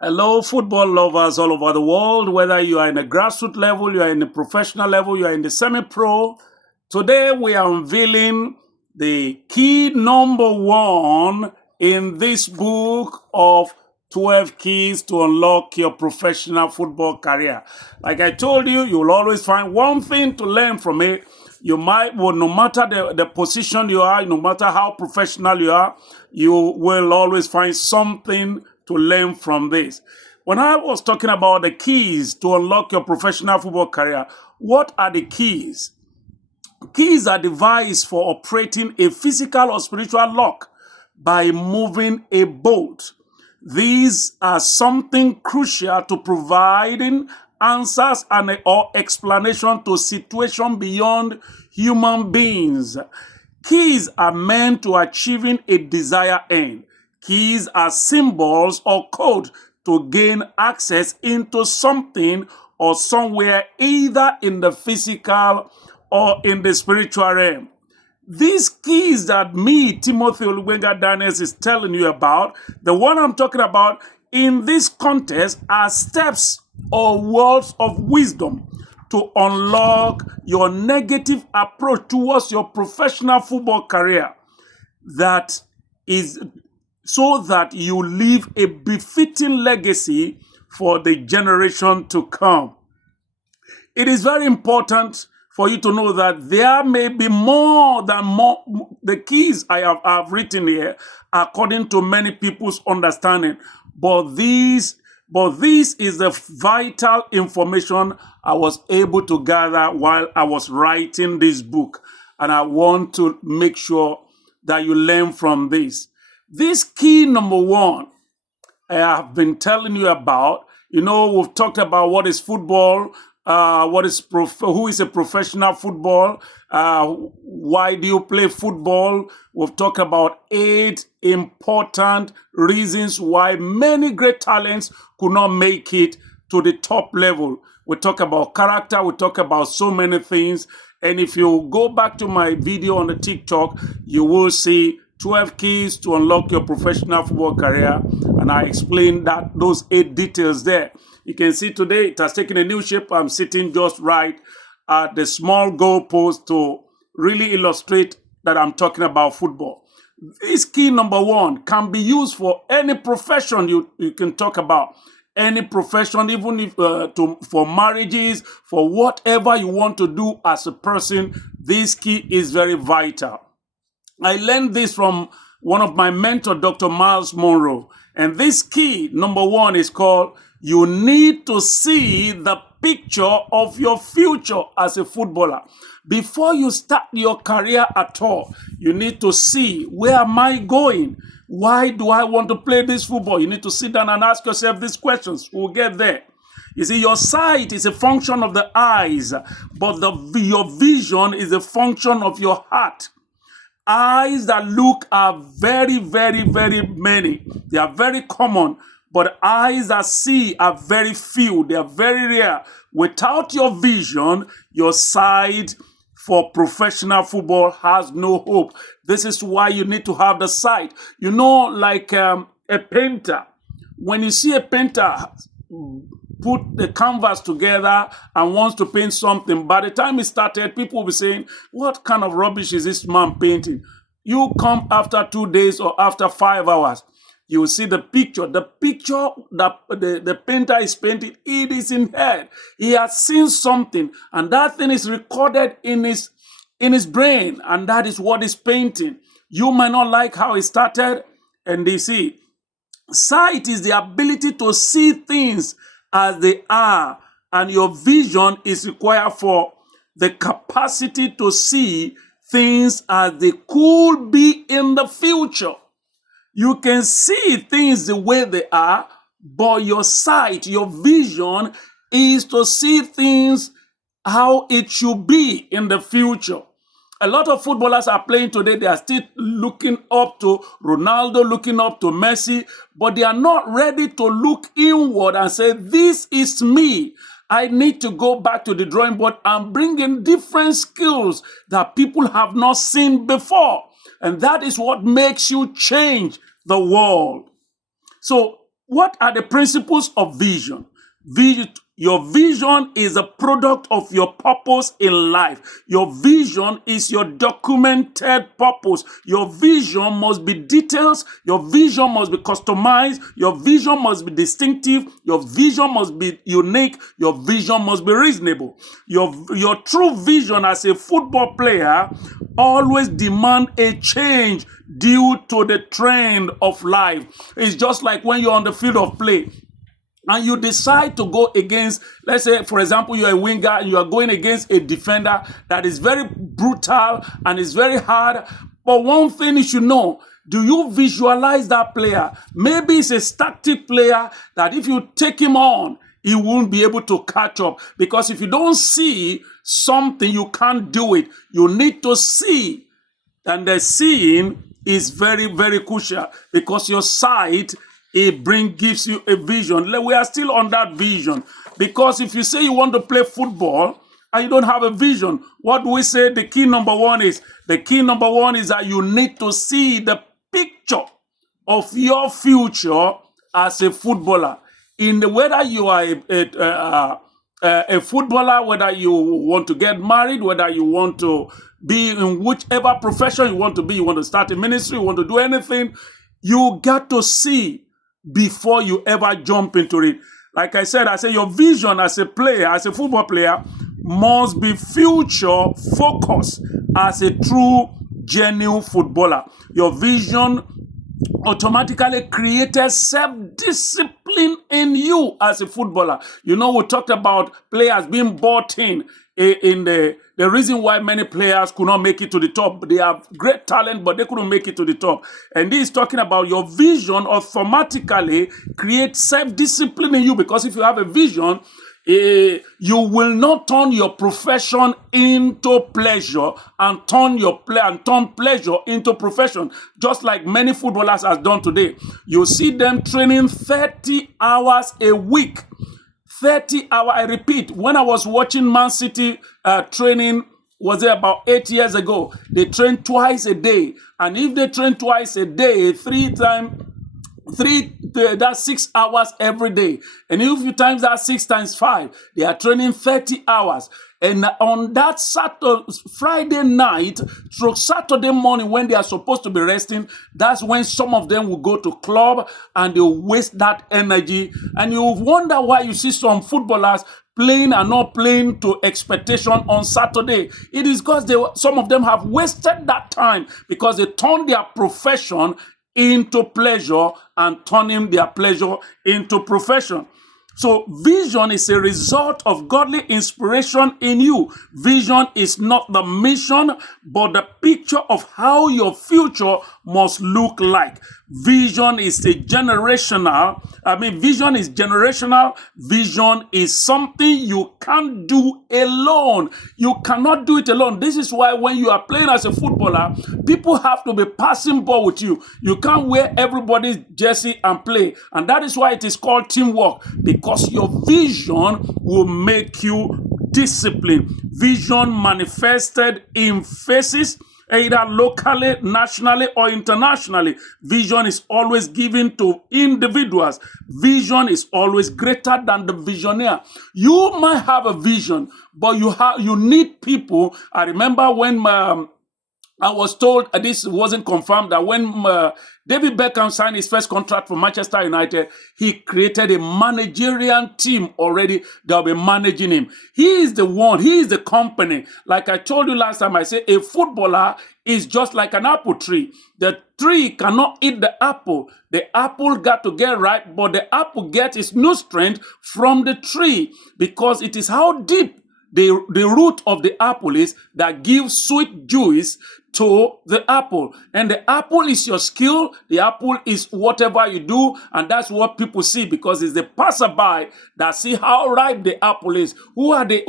Hello, football lovers all over the world, whether you are in a grassroots level, you are in a professional level, you are in the semi-pro. Today, we are unveiling the key number one in this book of 12 keys to unlock your professional football career. Like I told you, you'll always find one thing to learn from it. You might, well, no matter the position you are, no matter how professional you are, you will always find something to learn from this. When I was talking about the keys to unlock your professional football career, what are the keys? Keys are devices for operating a physical or spiritual lock by moving a bolt. These are something crucial to providing answers and or explanation to situations beyond human beings. Keys are meant to achieving a desired end. Keys are symbols or code to gain access into something or somewhere, either in the physical or in the spiritual realm. These keys that me, Timothy Olubenga Daniels, is telling you about, the one I'm talking about in this context are steps or words of wisdom to unlock your negative approach towards your professional football career, that is so that you leave a befitting legacy for the generation to come. It is very important for you to know that there may be more than the keys I have written here, according to many people's understanding. But this is the vital information I was able to gather while I was writing this book. And I want to make sure that you learn from this. This key number one I have been telling you about, we've talked about what is football, who is a professional football, why do you play football. We've talked about 8 important reasons why many great talents could not make it to the top level. We talk about character, we talk about so many things. And if you go back to my video on the TikTok, you will see 12 keys to unlock your professional football career. And I explained those 8 details there. You can see today it has taken a new shape. I'm sitting just right at the small goalpost to really illustrate that I'm talking about football. This key number one can be used for any profession you can talk about. Any profession, even if for marriages, for whatever you want to do as a person, this key is very vital. I learned this from one of my mentors, Dr. Miles Monroe. And this key, number one, is called, you need to see the picture of your future as a footballer. Before you start your career at all, you need to see, where am I going? Why do I want to play this football? You need to sit down and ask yourself these questions. We'll get there. You see, your sight is a function of the eyes, but your vision is a function of your heart. Eyes that look are very, very, very many. They are very common, but eyes that see are very few. They are very rare. Without your vision, your sight for professional football has no hope. This is why you need to have the sight. Like a painter. When you see a painter put the canvas together and wants to paint something, by the time he started, people will be saying, what kind of rubbish is this man painting? You come after 2 days or after 5 hours, you will see the picture. The picture that the painter is painting, it is in head. He has seen something, and that thing is recorded in his brain, and that is what he's painting. You might not like how he started, and they see. Sight is the ability to see things as they are, and your vision is required for the capacity to see things as they could be in the future. You can see things the way they are, but your sight, your vision is to see things how it should be in the future. A lot of footballers are playing today. They are still looking up to Ronaldo, looking up to Messi, but they are not ready to look inward and say, this is me. I need to go back to the drawing board and bring in different skills that people have not seen before. And that is what makes you change the world. So What are the principles of vision? Your vision is a product of your purpose in life. Your vision is your documented purpose. Your vision must be details. Your vision must be customized. Your vision must be distinctive. Your vision must be unique. Your vision must be reasonable. Your true vision as a football player always demand a change due to the trend of life. It's just like when you're on the field of play and you decide to go against, let's say, for example, you're a winger and you are going against a defender that is very brutal and is very hard. But one thing you should know, do you visualize that player? Maybe it's a static player that if you take him on, he won't be able to catch up. Because if you don't see something, you can't do it. You need to see. And the seeing is very, very crucial because your sight, gives you a vision. We are still on that vision because if you say you want to play football and you don't have a vision, what do we say the key number one is? The key number one is that you need to see the picture of your future as a footballer. Whether you are a footballer, whether you want to get married, whether you want to be in whichever profession you want to be, you want to start a ministry, you want to do anything, you got to see before you ever jump into it. Like I said, your vision as a player, as a football player, must be future focused as a true, genuine footballer. Your vision automatically created self-discipline in you as a footballer. You know, we talked about players being bought in the reason why many players could not make it to the top. They have great talent, but they couldn't make it to the top. And this is talking about your vision automatically creates self-discipline in you, because if you have a vision, you will not turn your profession into pleasure and turn pleasure into profession, just like many footballers have done today. You see them training 30 hours a week. 30 hours, I repeat, when I was watching Man City training, was it about 8 years ago? They train twice a day. And if they train twice a day, that's 6 hours every day. And if you times that 6 times 5, they are training 30 hours. And on that Friday night through Saturday morning, when they are supposed to be resting, that's when some of them will go to club and they'll waste that energy. And you wonder why you see some footballers playing and not playing to expectation on Saturday. It is because some of them have wasted that time because they turned their profession into pleasure and turning their pleasure into profession. So vision is a result of godly inspiration in you. Vision is not the mission, but the picture of how your future must look like. Vision is generational. Vision is something you can't do alone. You cannot do it alone. This is why when you are playing as a footballer, people have to be passing ball with you. You can't wear everybody's jersey and play. And that is why it is called teamwork, because your vision will make you disciplined. Vision manifested in phases, either locally, nationally, or internationally. Vision is always given to individuals. Vision is always greater than the visionaire. You might have a vision, but you need people. I remember when I was told, this wasn't confirmed, that when David Beckham signed his first contract for Manchester United, he created a managerial team already that will be managing him. He is the company. Like I told you last time, I said a footballer is just like an apple tree. The tree cannot eat the apple. The apple got to get ripe, but the apple gets its nutrient from the tree, because it is how deep the root of the apple is that gives sweet juice to the apple. And the apple is your skill. The apple is whatever you do. And that's what people see, because it's the passerby that see how ripe the apple is. Who are the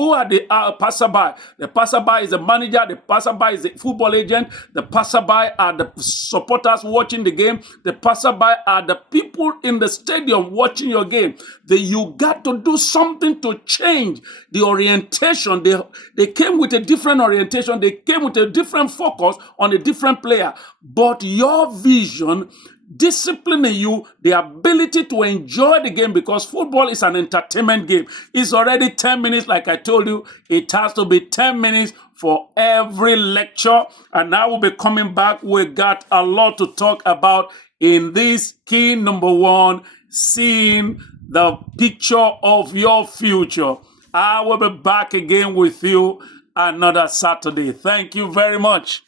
passerby? The passerby is the manager. The passerby is the football agent. The passerby are the supporters watching the game. The passerby are the people in the stadium watching your game. You got to do something to change the orientation. They came with a different orientation. They came with a different focus focus on a different player. But your vision disciplining you the ability to enjoy the game, because football is an entertainment game. It's already 10 minutes, like I told you. It has to be 10 minutes for every lecture. And now we'll be coming back. We got a lot to talk about in this key number 1, seeing the picture of your future. I will be back again with you another Saturday. Thank you very much.